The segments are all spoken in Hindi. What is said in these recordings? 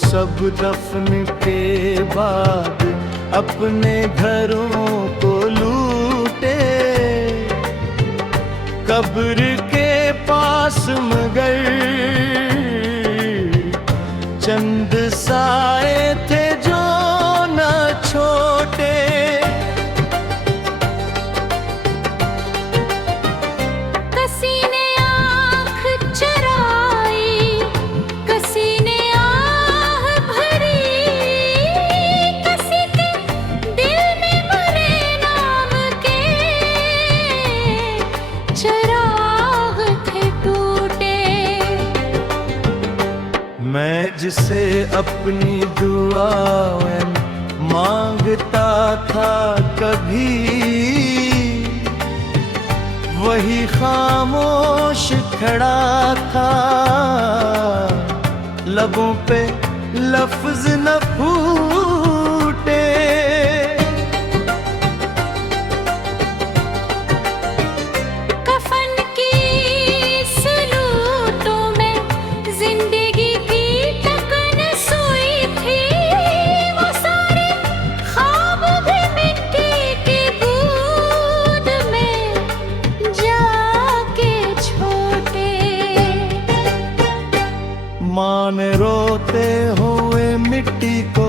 सब दफन के बाद अपने घरों को लूटे, कब्र के पास मगर चंद साए थे जो न छोटे। मैं जिसे अपनी दुआएं मांगता था कभी, वही खामोश खड़ा था, लबों पे लफ्ज न फूटे। माँ ने रोते हुए मिट्टी को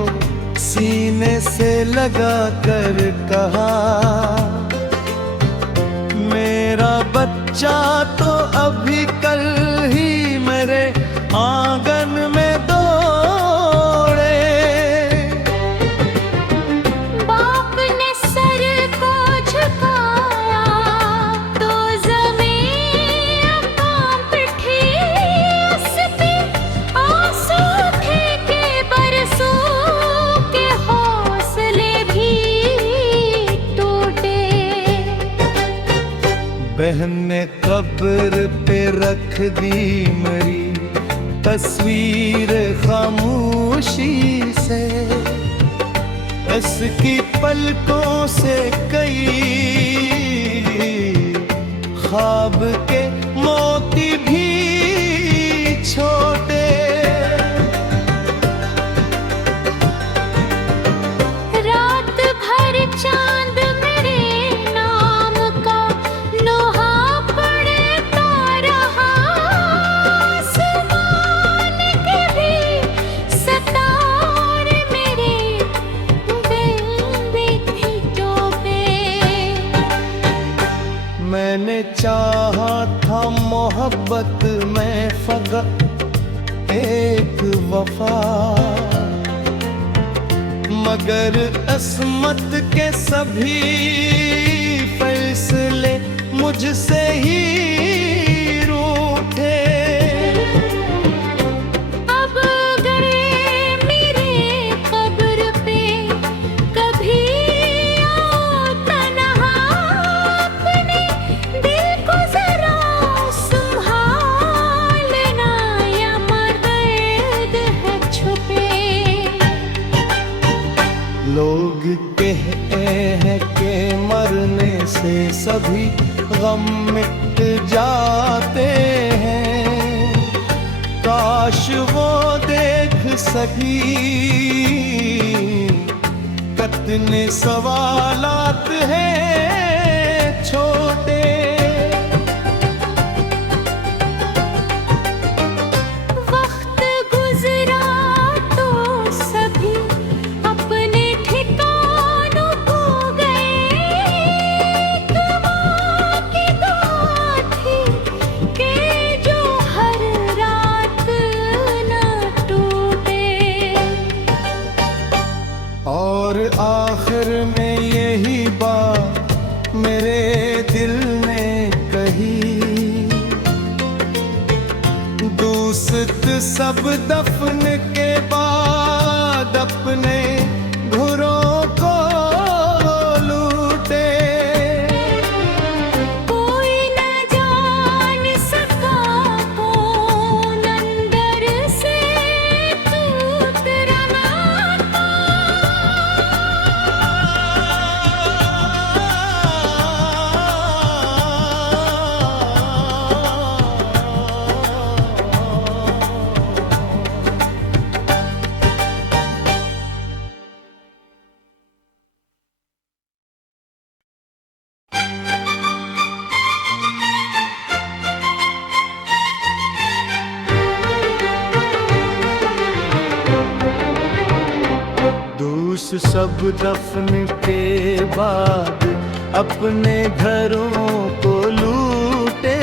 सीने से लगा कर कहा, मेरा बच्चा तो अभी कल ही मेरे आंगन में दौड़े। बाप ने सर को झुकाया तो ज़मीन कांप उठी, उस पे आंसू थे के बरसों के हौसले भी टूटे। बहन ने कब्र पे रख दी मेरी तस्वीर खामोशी से, इसकी पलकों से कई ख्वाब के मोती भी छोटे। रात भर चांद मेरे नाम का लोहा पड़ता रहा, आसमान के भी सितारे मेरे बेखी डूबे। मैंने चाहा था मोहब्बत में फकत एक वफा, मगर अस्मत के सभी फैसले मुझसे ही रूठे। अब गए मेरे कब्र पे कभी आओ तन्हा, अपने दिल को जरा संभालना, यहाँ दर्द है छुपे। लोग कहते हैं कि मरने से सभी गम मिट जाते हैं, काश वो देख सकी कितने सवालात हैं छोटे। वक्त गुजरा तो सभी अपने ठिकानों को गए, माँ की दुआ थी कि जो हर रात न टूटे। और आखिर में यही बात मेरे दिल ने कही, दोस्त सब दफन के बाद अपने घरों को लूटे। कोई न जान सका कौन अंदर से टूट रहा था। सब दफन के बाद अपने घरों को लूटे,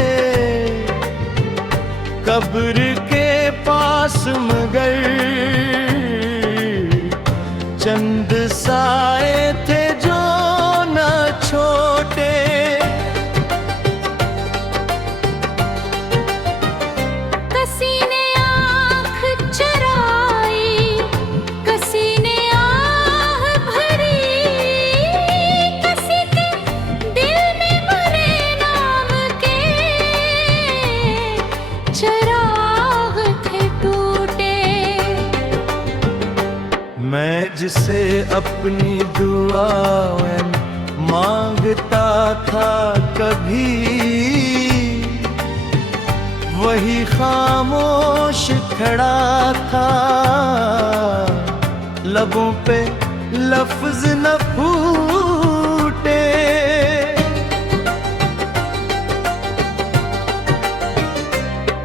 कब्र के पास मगर चंद साए थे जो न छोटे। किसी ने आँख चुराई, किसी ने आह भरी, किसी के दिल में मरे नाम के चिराग थे टूटे। मैं जिसे अपनी दुआएं मांगता था कभी, वही खामोश खड़ा था, लबों पे लफ्ज न फूटे।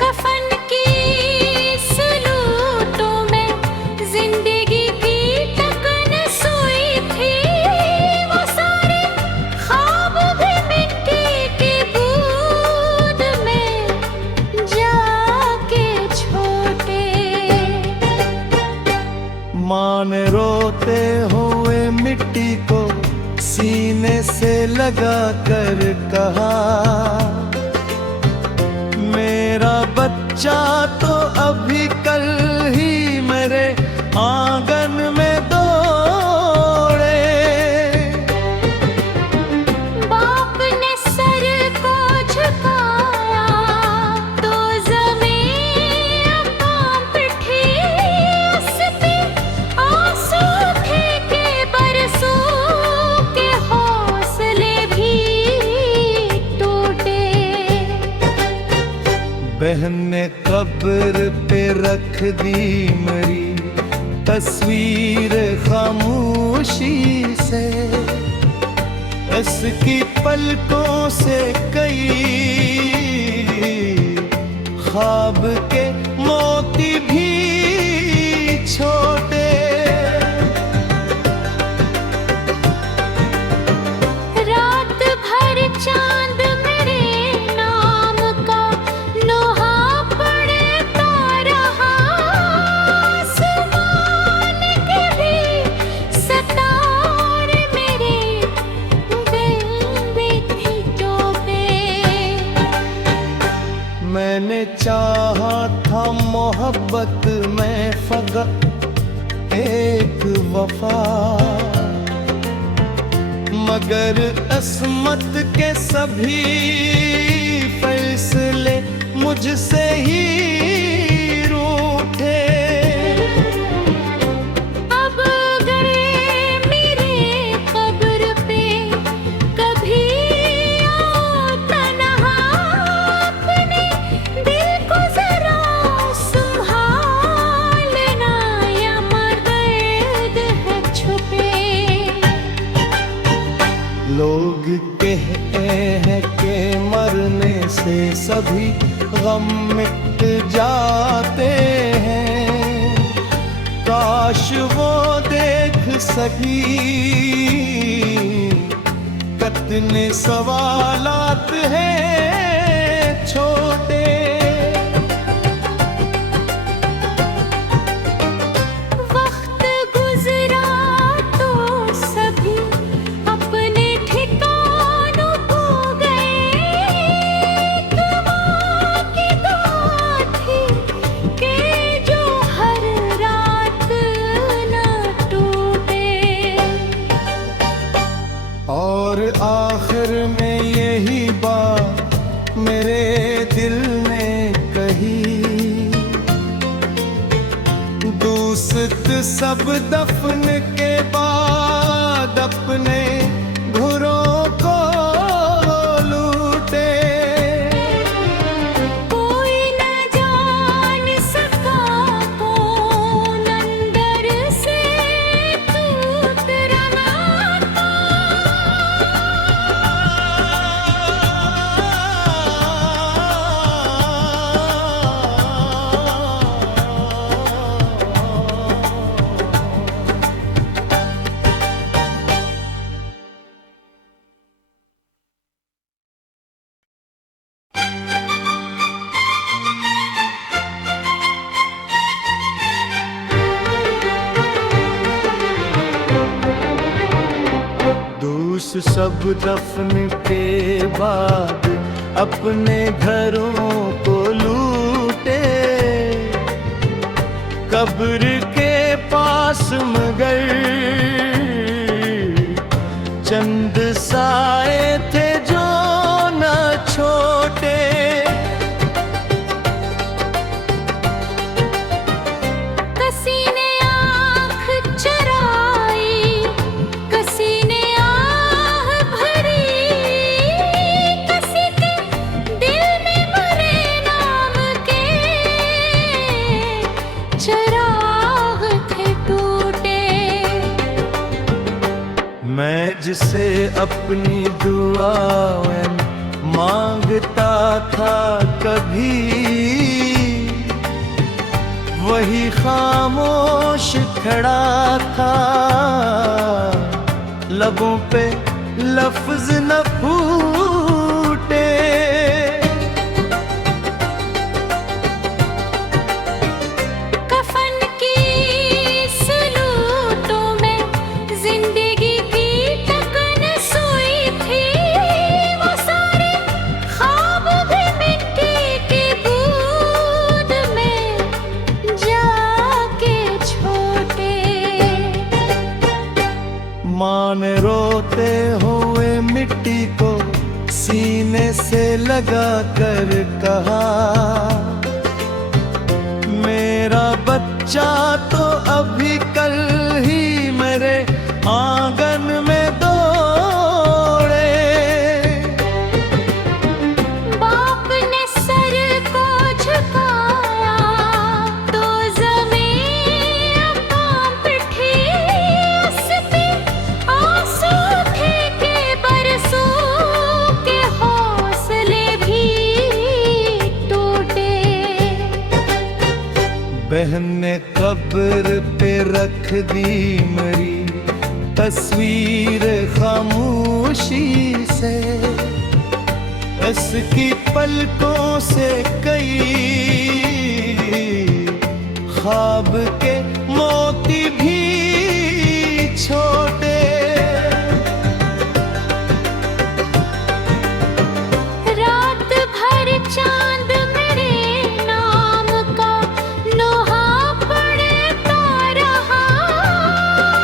कफन की सलूटों में जिंदगी की टकन सोई थी, वो सारे ख्वाब भी मिट्टी की बूंद में जाके छोटे। माँ ने रोते हुए मिट्टी को सीने से लगा कर कहा, मेरा बच्चा तो अभी कल ही मेरे आंगन में दौड़े। बाप ने सर को झुकाया तो ज़मीन कांप उठी, उस पे आंसू थे के बरसों के हौसले भी टूटे। बहन ने कब्र पे रख दी मेरी तस्वीर खामोशी से, इसकी पलकों से कई ख्वाब के मोती भी छोटे। रात भर चांद मेरे नाम का लोहा पड़ता रहा, आसमान के भी सितारे मेरे दिल में थी डूबे। मैंने चाहा था मोहब्बत में फकत एक वफा, मगर अस्मत के सभी फैसले मुझसे ही रूठे। अब गए मेरे कब्र पे कभी आओ तन्हा, अपने दिल को जरा संभालना, यहाँ दर्द है छुपे। लोग कहते हैं कि मरने से सभी गम मिट जाते हैं, काश वो देख सकी कितने सवालात हैं छोटे। वक्त गुजरा तो सभी अपने ठिकानों को गए, माँ की दुआ थी कि जो हर रात न टूटे। और आखिर में यही बात मेरे दिल ने कही, दोस्त सब दफन के बाद अपने घरों को लूटे। कोई न जान सका कौन अंदर से टूट रहा था। उस सब दफन के बाद अपने घरों को लूटे। कब्र के पास मगर चंद साए थे जो न छोटे। किसी ने आँख चुराई, किसी ने आह भरी, किसी के दिल में मरे नाम के चिराग थे टूटे। मैं जिसे अपनी दुआएं मांगता था कभी, वही खामोश खड़ा था। लबों पे लफ्ज न फूटे। कफन की सलूटों में जिंदगी की टकन सोई थी। वो सारे ख्वाब भी मिट्टी की बूंद में जाके छोटे। माँ ने रोते हुए मिट्टी को सीने से लगा कर कहा, मेरा बच्चा तो अभी कल ही मेरे आंगन में दौड़े। बाप ने सर को झुकाया तो ज़मीन कांप उठी। उस पे आंसू थे के बरसों के हौसले भी टूटे। बहन ने कब्र पे रख दी मेरी तस्वीर खामोशी से। इसकी पलकों से कई ख्वाब के मोती भी छोटे। रात भर चांद मेरे नाम का लोहा पड़ता रहा।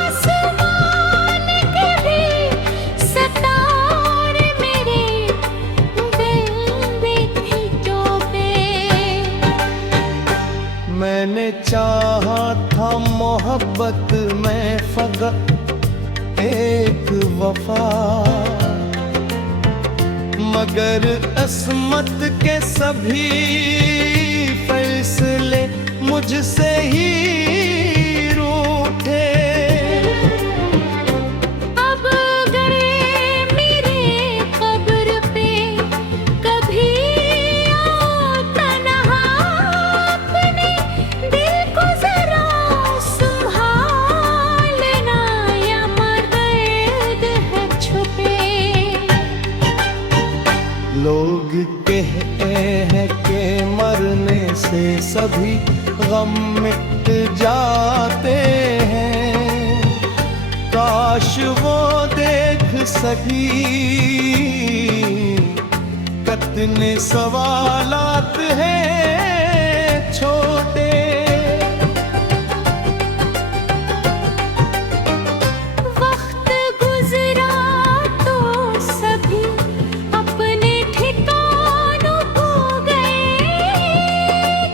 आसमान के भी सितारे मेरे दिल में थी डूबे। मैंने चाहा था मोहब्बत में फकत एक वफा, मगर अस्मत के सभी फैसले मुझसे ही रूठे। अब गए मेरे कब्र पे कभी आओ तन्हा। अपने दिल को जरा संभालना, यहाँ दर्द है छुपे। लोग कहते हैं कि मरने से सभी गम मिट जाते हैं। काश वो देख सकी कितने सवालात हैं छोटे। वक्त गुजरा तो सभी अपने ठिकानों को गए।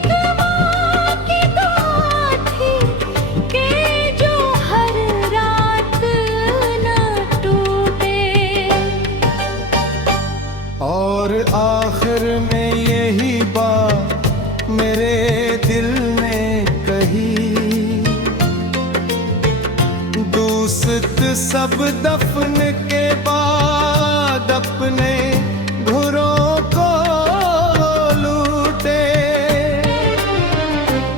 कमां की दुआ थी कि जो हर रात न टूटे। और आखिर में यही बात मेरे दिल ने कही, दोस्त सब दफन के बाद अपने घरों को लूटे।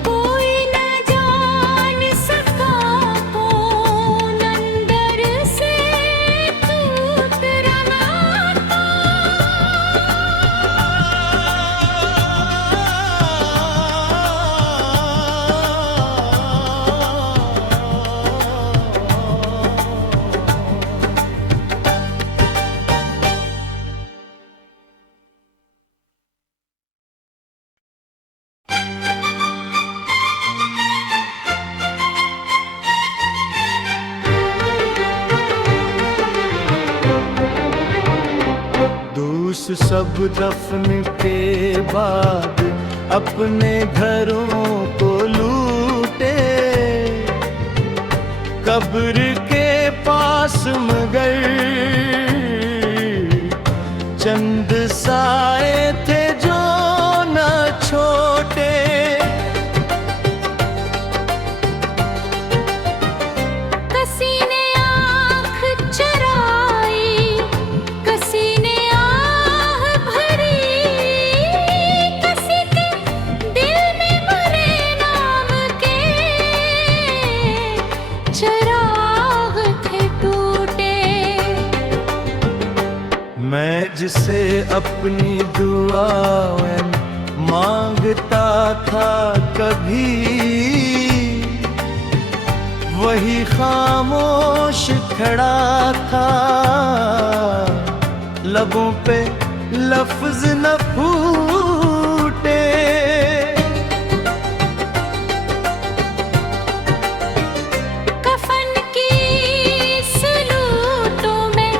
कोई न जान सका कौन अंदर से टूट रहा था। उस सब दफन के बाद अपने घरों को लूटे। कब्र के पास मगर चंद साए थे जो न छोटे। कसी ने आँख चुराई, कसी ने आह भरी, कसी के दिल में मरे नाम के चराग थे टूटे। मैं जिसे अपनी दुआएं मांगता था कभी, वही खामोश खड़ा था। लबों पे लफ्ज न फूटे। कफन की सलूटों में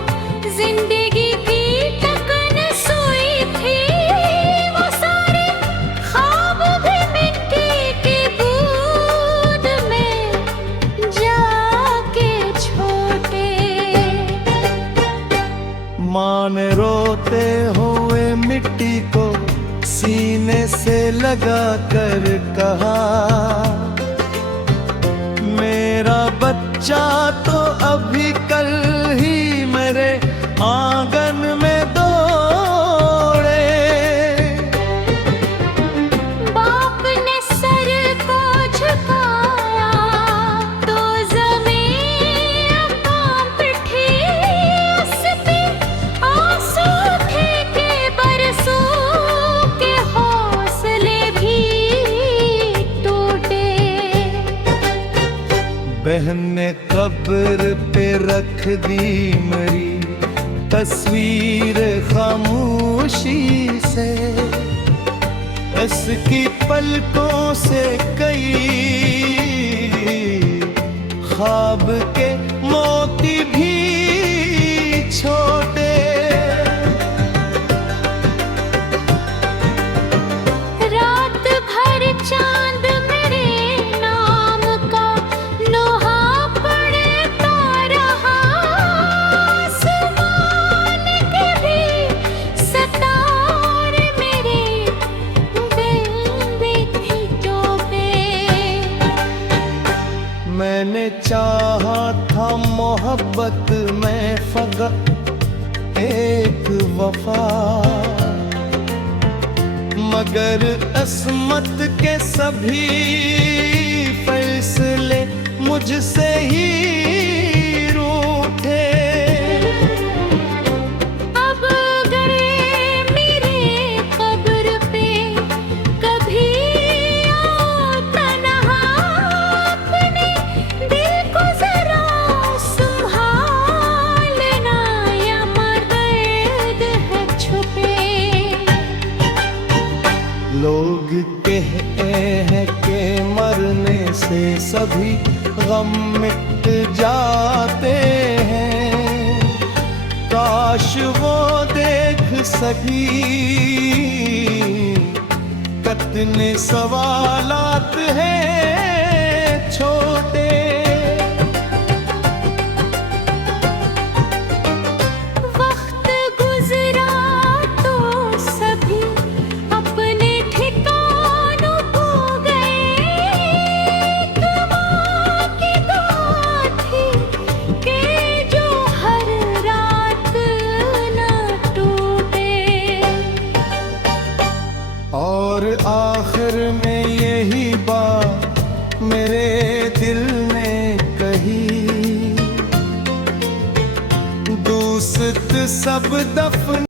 जिंदगी की टकन सोई थी। वो सारे ख्वाब भी मिट्टी की बूंद में जाके छोटे। माँ ने रोते हुए मिट्टी को सीने से लगा कर कहा, मेरा बच्चा तो अभी कल ही मेरे आंगन में दौड़े। बाप ने सर को झुकाया तो ज़मीन कांप उठी। उस पे आंसू थे के बरसों के हौसले भी टूटे। बहन ने कब्र पे रख दी मेरी तस्वीर खामोशी से। इसकी पलकों से कई ख्वाब के मोती भी छोटे। रात भर चांद मेरे नाम का लोहा पड़ता रहा। आसमान के भी सितार मेरे दिल में थी डूबे। मैंने चाहा था मोहब्बत में फकत एक वफा, मगर अस्मत के सभी फैसले मुझसे ही रूठे। अब गए मेरे कब्र पे कभी आओ तन्हा। अपने दिल को जरा संभालना, यहाँ दर्द है छुपे। लोग कहते हैं कि मरने से सभी गम मिट जाते हैं। काश वो देख सकी कितने सवालात हैं छोटे। वक्त गुजरा तो सभी अपने ठिकानों को गए। कमां की दुआ थी कि जो हर रात न टूटे। और आखिर में यही बात मेरे दिल ने कही, दोस्त सब दफन